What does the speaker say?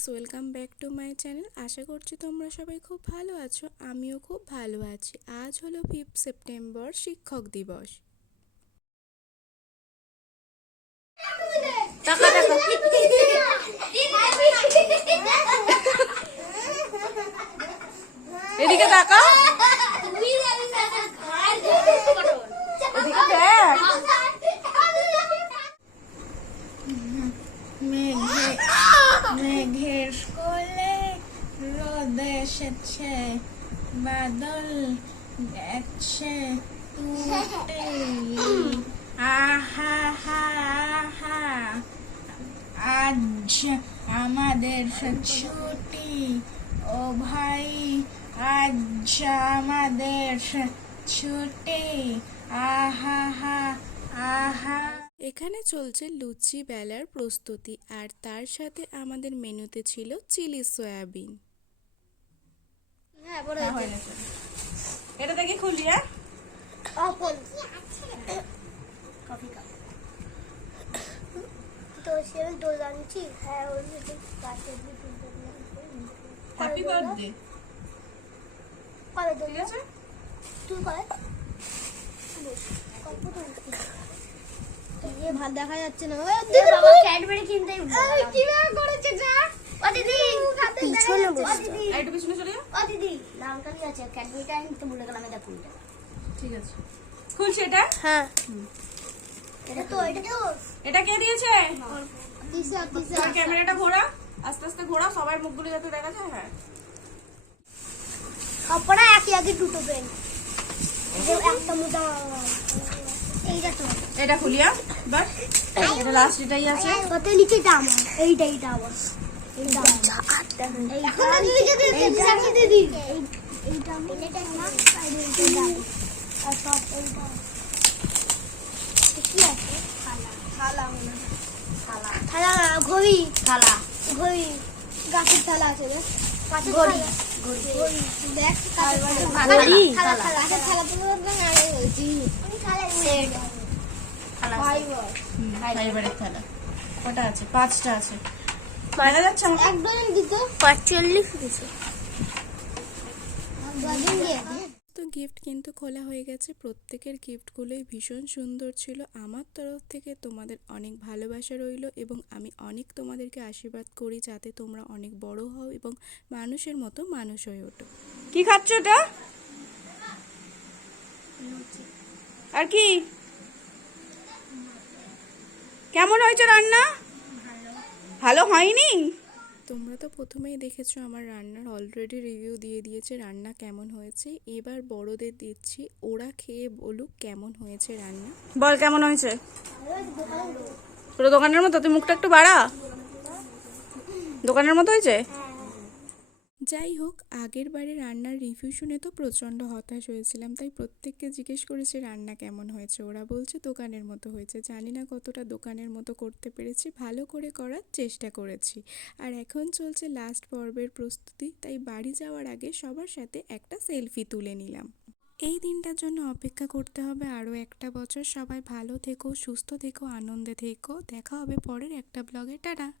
Guys welcome back to my channel আশা করছি তোমরা সবাই খুব ভালো আছো আমিও খুব ভালো আছি। আজ হলো ফিফথ সেপ্টেম্বর শিক্ষক দিবস। এদিকে তাকা এদিকে দেখ। মেঘে। মেঘের কোলে রোদ এসেছে বাদল যাচ্ছে টুটে আহা হা, আজ আমাদের ছুটি। ও ভাই, আজ আমাদের ছুটি। আহা, হা, আহা। এখানে চলছে লুচি বেলার প্রস্তুতি আর তার সাথে আমাদের মেনুতে ছিল চিলি সয়াবিন। হ্যাঁ। এটা দেখি খুলি হ্যাঁ? হ্যাঁ হ্যাপি বার্থডে তুই ইয়ে ভাত দেখা যাচ্ছে না। ওই বাবা ক্যাডবেরি কিনতে কীভাবে করেছে যা? ও দিদি পিছনে বসে একটু পিছনে চলে যাও। ও দিদি লালকালি আছে। ক্যাডবেরিটা নিতে ভুলে গেলাম এটা কুড়ি ঠিক আছে। খুলছি এটা? হ্যাঁ। এটা তো এটা তো। এটা কে দিয়েছে? তিসা তিসা ক্যামেরাটা ঘোরা। আস্তে আস্তে ঘোরা সবার মুখগুলো যাতে দেখা যায় হ্যাঁ। সবকটা একই একই দুটো পেন। একটা মোটা তো এটা খুলিয়া বাট এটা লাস্ট এটাই আছে কত নিচেটা আমার এইটা এইটা আমার এইটা আমার। এইটা দিদি এইটা আমার। আর এইটা আমার। আর সব এইটা আমার। কি আছে? থালা মনে হয়। থালা না, ঘড়ি থালা ঘড়ি গাছের থালা আছে কটা আছে? পাঁচটা আছে। দেখা যাচ্ছে পাঁচচল্লিশ তো গিফট কিন্তু খোলা হয়ে গেছে। প্রত্যেকের গিফটগুলোই ভীষণ সুন্দর ছিল। আমার তরফ থেকে তোমাদের অনেক ভালোবাসা রইল এবং আমি অনেক তোমাদেরকে আশীর্বাদ করি যাতে তোমরা অনেক বড় হও এবং মানুষের মতো মানুষ হয়ে ওঠো। কি খাচ্ছ এটা? আর কি? কেমন হয়েছে রান্না? ভালো হয়নি? তোমরা তো প্রথমেই দেখেছ আমার রান্নার অলরেডি রিভিউ দিয়ে দিয়েছে রান্না কেমন হয়েছে। এবার বড়দের দিচ্ছি ওরা খেয়ে বলুক কেমন হয়েছে রান্না। বল কেমন হয়েছে? পুরো দোকানের মতো? তুই মুখটা একটু বাড়া। দোকানের মতো হয়েছে? যাই হোক, আগের বারে রান্নার রিভিউ শুনে তো প্রচণ্ড হতাশ হয়েছিলাম, তাই প্রত্যেককে জিজ্ঞেস করেছে রান্না কেমন হয়েছে? ওরা বলছে দোকানের মতো হয়েছে। জানি না কতটা দোকানের মতো করতে পেরেছি, ভালো করে করার চেষ্টা করেছি। আর এখন চলছে লাস্ট পর্বের প্রস্তুতি, তাই বাড়ি যাওয়ার আগে সবার সাথে একটা সেলফি তুলে নিলাম। এই দিনটার জন্য অপেক্ষা করতে হবে আরও একটা বছর। সবাই ভালো থেকো, সুস্থ থেকো, আনন্দে থেকো। দেখা হবে পরের একটা ব্লগে টাটা!